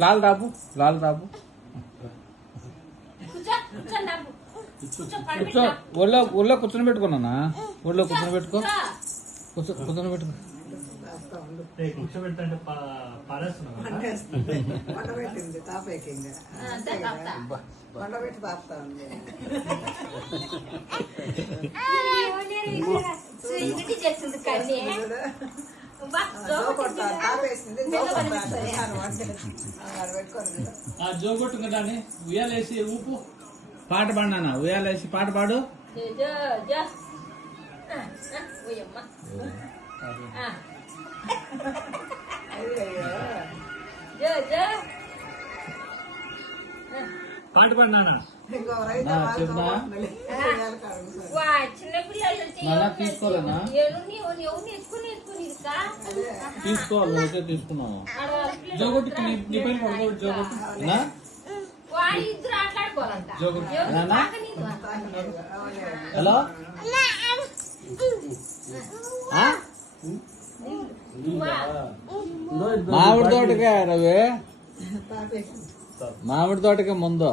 లాల్ రాబు కూర్చో. ఒళ్ళో కూర్చొని పెట్టుకున్నా. ఒళ్ళో కూర్చొని పెట్టుకో. కూర్చొని పెట్టుకో. కూర్చోబెట్టంటే పారేస్తున్నావు. వండబెట్టి పాపుతా ఉంది. జోగొట్టుకుంటాని ఉయ్యాలేసి ఊపు. పాట పాడినా ఉయ్యాలేసి పాట పాడు. పాట పాడినా తీసుకోలేనా? తీసుకోవాలి. ఓకే తీసుకున్నాము. జోగొట్టు నీ పైన పడుకోవచ్చు. జోగొట్టు హలో మామిడి తోటకే రవి. మామిడి తోటకే ముందు